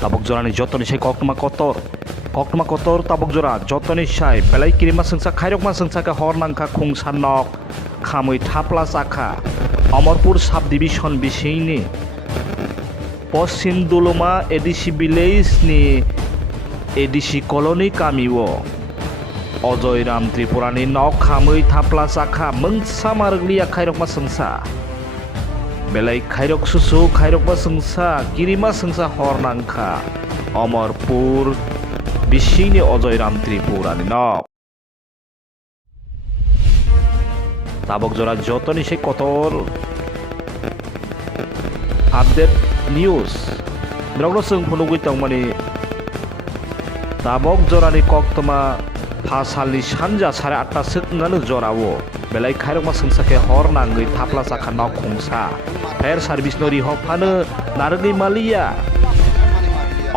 tabok jorani jotoni sai kokma kotor tabok jora jotoni sai belai kirima sengsa khairokma sengsa ke hor nangkha khungsa nok khamui thapla sakha Amarpur sub division বিশিংনি Paschim Duluma ADC ভিলেজনি ADC colony কামিও অজয়রাম ত্রিপুরানি নক খামৈ থাপলা চাখা मोनसा मारगलिया खायरकमा सोंसा बेलाय खायरक सुसु खायरकमा सोंसा गिरिमा सोंसा हरनांखा अमरपुर बिसिंनि अजयराम त्रिपुरानि नक tabok jora jotoni sei kotor update news brogno sung phunugui tongmani tabok jorani koktoma phasalni sanja 8:30 suknanu jorao belai khairokma sungsake hor nangui thapla sakha nok khungsa fair service nori hopphano narugui malia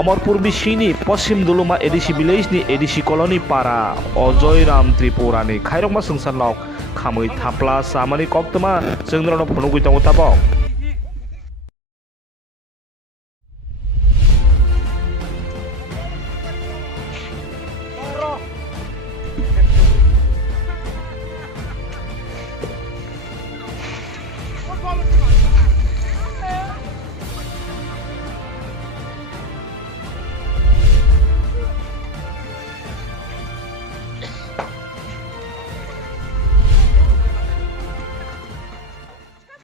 Amarpur বিশিনি পশ্চিম Duluma ADC ভিলেজনি ADC colony পাড়া অজয়রাম ত্রিপুরানি খাইরকমা সংসার knock খামৈ থাপলা সামানি কক্তমা जोंद्रनो फुनुगुइ दङ ताबक